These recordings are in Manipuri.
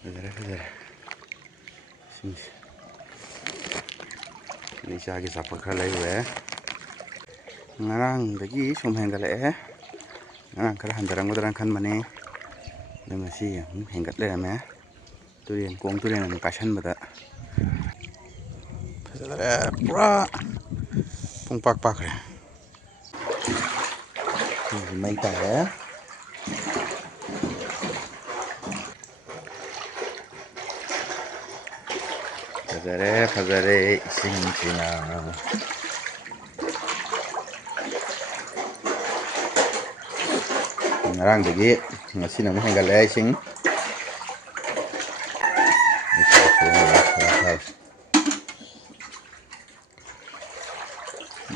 ꯐꯖꯔꯦ ꯐꯖꯔꯦ ꯏꯁꯤꯡꯁꯦ ꯏꯆꯥꯒꯤ ꯑꯆꯥꯄꯣꯠ ꯈꯔ ꯂꯩꯔꯨꯔꯦ ꯉꯔꯥꯡꯗꯒꯤ ꯁꯨꯝ ꯍꯦꯟꯒꯠꯂꯛꯑꯦ ꯉꯔꯥꯡ ꯈꯔ ꯍꯟꯊꯔꯝꯒꯗ꯭ꯔꯥꯅ ꯈꯟꯕꯅꯦ ꯑꯗꯣ ꯉꯁꯤ ꯑꯃꯨꯛ ꯍꯦꯟꯒꯠ ꯂꯩꯔꯝꯃꯦ ꯇꯨꯔꯦꯟ ꯇꯨꯔꯦꯟ ꯑꯃꯨꯛ ꯀꯥꯏꯁꯟꯕꯗ ꯐꯖꯔꯦ ꯄꯨꯔꯥ ꯄꯨꯡꯄꯥꯛ ꯄꯥꯛꯈ꯭ꯔꯦ ꯃꯩ ꯇꯥꯔꯦ ꯐꯖꯔꯦ ꯐꯖꯔꯦ ꯏꯁꯤꯡꯁꯤꯅ ꯉꯔꯥꯡꯗꯒꯤ ꯉꯁꯤꯅ ꯑꯃꯨꯛ ꯍꯦꯟꯒꯠꯂꯦ ꯏꯁꯤꯡ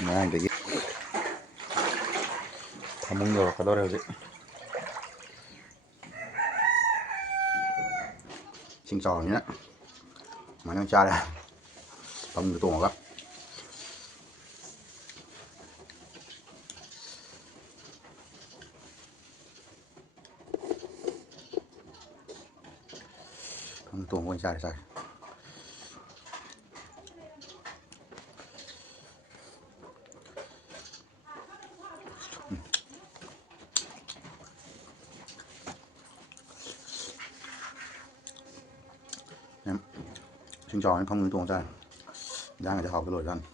ꯉꯔꯥꯡꯗꯒꯤ ꯐꯃꯨꯡ ꯌꯧꯔꯛꯀꯗꯧꯔꯦ ꯍꯧꯖꯤꯛ ꯏꯁꯤꯡ ꯆꯥꯎꯔꯕꯅꯤꯅ ꯁꯨꯃꯥꯏꯅ ꯆꯥꯔꯦ ꯐꯃꯨꯡꯗ ꯇꯣꯡꯉꯒ ꯐꯃꯨꯡ ꯇꯣꯡꯉꯒ ꯑꯣꯏꯅ ꯆꯥꯔꯦ ꯏꯁꯤꯡ ꯆꯥꯎꯔꯅꯤ ꯐꯃꯨꯡꯗ ꯇꯣꯡꯉꯒ ꯆꯥꯔꯦ ꯏꯟꯖꯥꯡꯒꯗꯤ ꯍꯥꯎꯕ ꯂꯣꯏꯔꯖꯥꯠꯅꯤ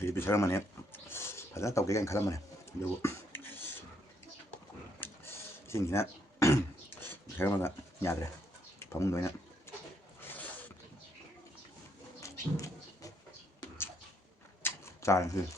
ꯑꯩ ꯄꯤꯊꯔꯝꯕꯅꯦ ꯐꯖꯅ ꯇꯧꯒꯦ ꯀꯥꯏꯅ ꯈꯜꯂꯝꯕꯅꯦ ꯑꯗꯨꯕꯨ ꯏꯁꯤꯡꯁꯤꯅ ꯄꯤꯊꯔꯝꯃꯒ ꯌꯥꯗ꯭ꯔꯦ ꯐꯃꯨꯡꯗ ꯑꯣꯏꯅ ꯆꯥꯔꯦ ꯉꯁꯤꯗꯤ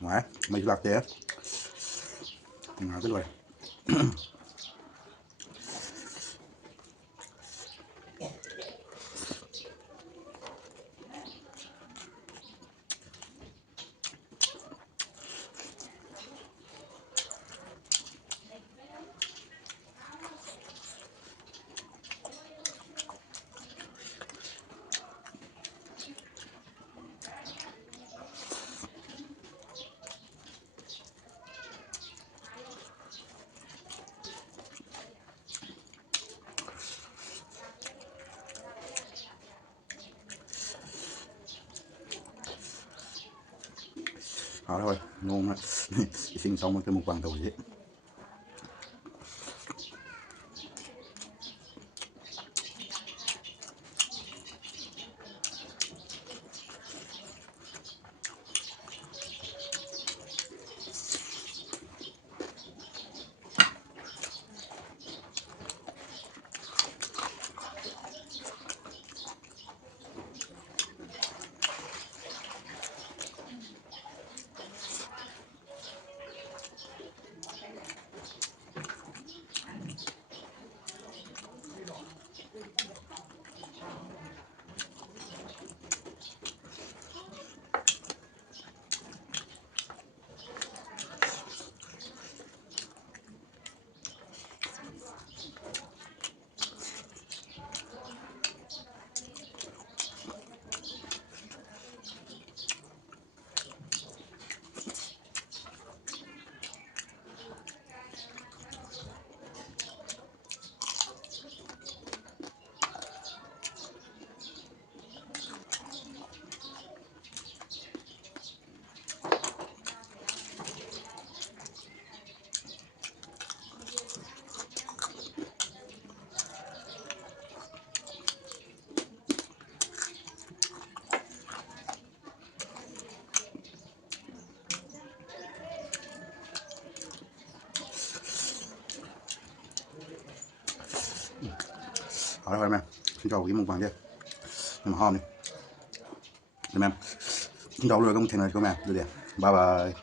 ngon mấy lạp thế ngon rất rồi rồi ngon á xin xong cái một bàn đầu vậy hỏi em xin chào cái mùng vàng đi nhưng mà hòm đi em xin chào rồi không thể nào cho mẹ được bye bye.